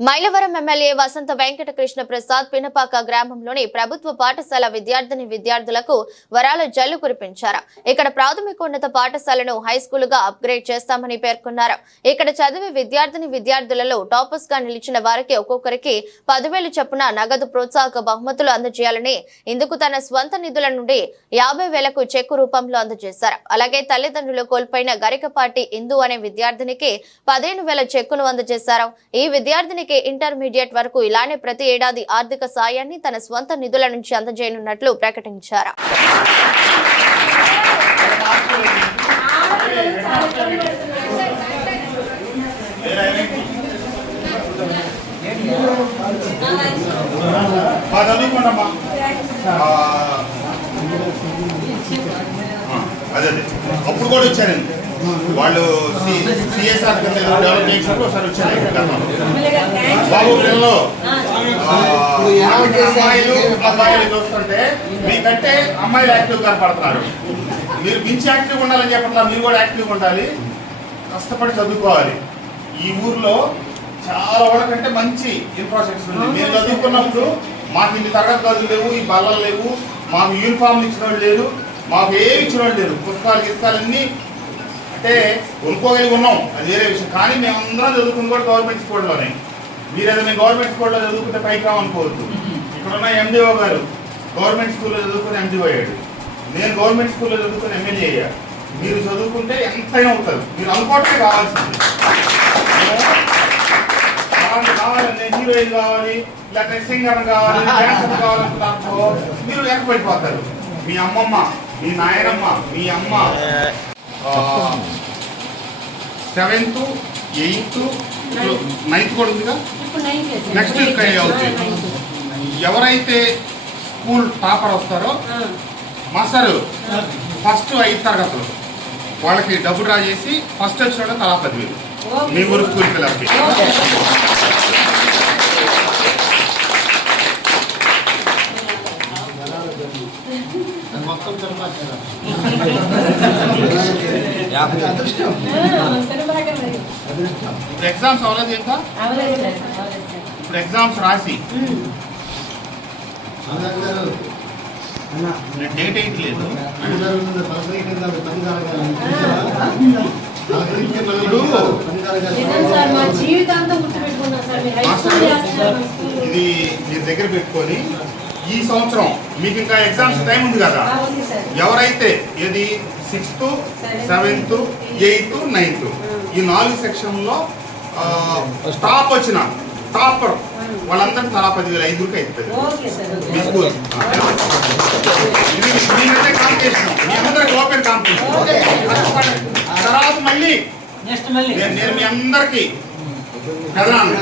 Mylavaram MLA వసంత వెంకట కృష్ణ ప్రసాద్ పినపాక గ్రామంలోని ప్రభుత్వ పాఠశాల విద్యార్థులకు వరాల జల్లు కురిపించారు. ఇక్కడ ప్రాథమికోన్నత పాఠశాలను హైస్కూలుగా అప్గ్రేడ్ చేస్తామని పేర్కొన్నారు. ఇక్కడ చదివే విద్యార్థులలో టాపర్స్ గా నిలిచిన వారికి ఒక్కొక్కరికి 10,000 చొప్పున నగదు ప్రోత్సాహక బహుమతులు అందజేయాలని ఇందుకు తన స్వంత నిధుల నుండి 50,000కు చెక్కు రూపంలో అందజేశారు. అలాగే తల్లిదండ్రులు కోల్పోయిన గరికపాటి ఇందు అనే విద్యార్థినికి 15,000 చెక్కును అందజేశారు. ఈ విద్యార్థిని ఇంటర్మీడియట్ వరకు ఇలానే ప్రతి ఏడాది ఆర్థిక సాయాన్ని తన స్వంత నిధుల నుంచి అందజేయనున్నట్లు ప్రకటించారు. అప్పుడు కూడా వచ్చారండి వాళ్ళు సిఎస్ఆర్ డెవలప్ చేసినప్పుడు ఒకసారి వచ్చారు. బాబు పిల్లలు అబ్బాయిలు చూస్తుంటే మీకంటే అమ్మాయిలు యాక్టివ్ కనపడుతున్నారు. మీరు మించి యాక్టివ్గా ఉండాలని చెప్పట్లా, మీరు కూడా యాక్టివ్గా ఉండాలి, కష్టపడి చదువుకోవాలి. ఈ ఊర్లో చాలా వాళ్ళకంటే మంచి ఇన్ఫ్రాస్ట్రక్చర్ ఉంది. మేము చదువుకున్నప్పుడు మాకు ఇన్ని తరగతి గదులు లేవు, ఈ బల్లలు లేవు, మాకు యూనిఫామ్లు ఇచ్చిన వాళ్ళు లేరు, మాకు ఏమి ఇచ్చిన వాళ్ళు లేరు. పుస్తకాలన్నీ అంటే కొనుక్కోగలిగి ఉన్నాం, అది వేరే విషయం. కానీ మేమందరం చదువుకుని కూడా గవర్నమెంట్ స్కూల్లోనే. మీరు మేము గవర్నమెంట్ స్కూల్లో చదువుకుంటే పైకి రావనుకోవద్దు. ఇక్కడున్న ఎండిఓ గారు గవర్నమెంట్ స్కూల్లో చదువుకుని ఎండిఓ అయ్యాడు, నేను గవర్నమెంట్ స్కూల్లో చదువుకుని ఎమ్మెల్యే అయ్యా. మీరు చదువుకుంటే ఎంతైనా అవుతారు. మీరు అనుకోవటమే కావాల్సింది. కావాలి, నేను హీరోయిన్ కావాలి, లేకపోతే సింగర్ కావాలి, డాన్సర్ కావాలనుకున్నప్పుడు మీరు వెనకబడిపోతారు. మీ అమ్మమ్మ, మీ నాయనమ్మ, మీ అమ్మ 7th, 8th, 9th కూడా ఉందిగా, నెక్స్ట్ అవుతుంది. ఎవరైతే స్కూల్ టాపర్ వస్తారో మాస్టరు ఫస్ట్ 5 తరగతులు వాళ్ళకి డబ్బు డ్రా చేసి ఫస్ట్ వచ్చిన తలా 10,000 మీ ఊరు స్కూల్ పిల్లలకి. ఇప్పుడు ఎగ్జామ్స్ అవ్వలేదు ఇంకా, ఇప్పుడు ఎగ్జామ్స్ రాసి డేట్ వేయట్లేదు. ఇది మీరు దగ్గర పెట్టుకొని ఈ సంవత్సరం మీకు ఇంకా ఎగ్జామ్స్ టైం ఉంది కదా, ఎవరైతే ఇది 6th, 7th, 8th, 9th ఈ 4 సెక్షన్లో టాప్ వచ్చిన టాపర్ వాళ్ళందరూ తలా 10,000 5కి అవుతుంది మీ స్కూల్. ఇది మీరంటే కాంపిటీషన్, మీ అందరికి ఓపెన్ కాంపిటీషన్. తర్వాత మళ్ళీ నేను మీ అందరికీ పెదనాన్న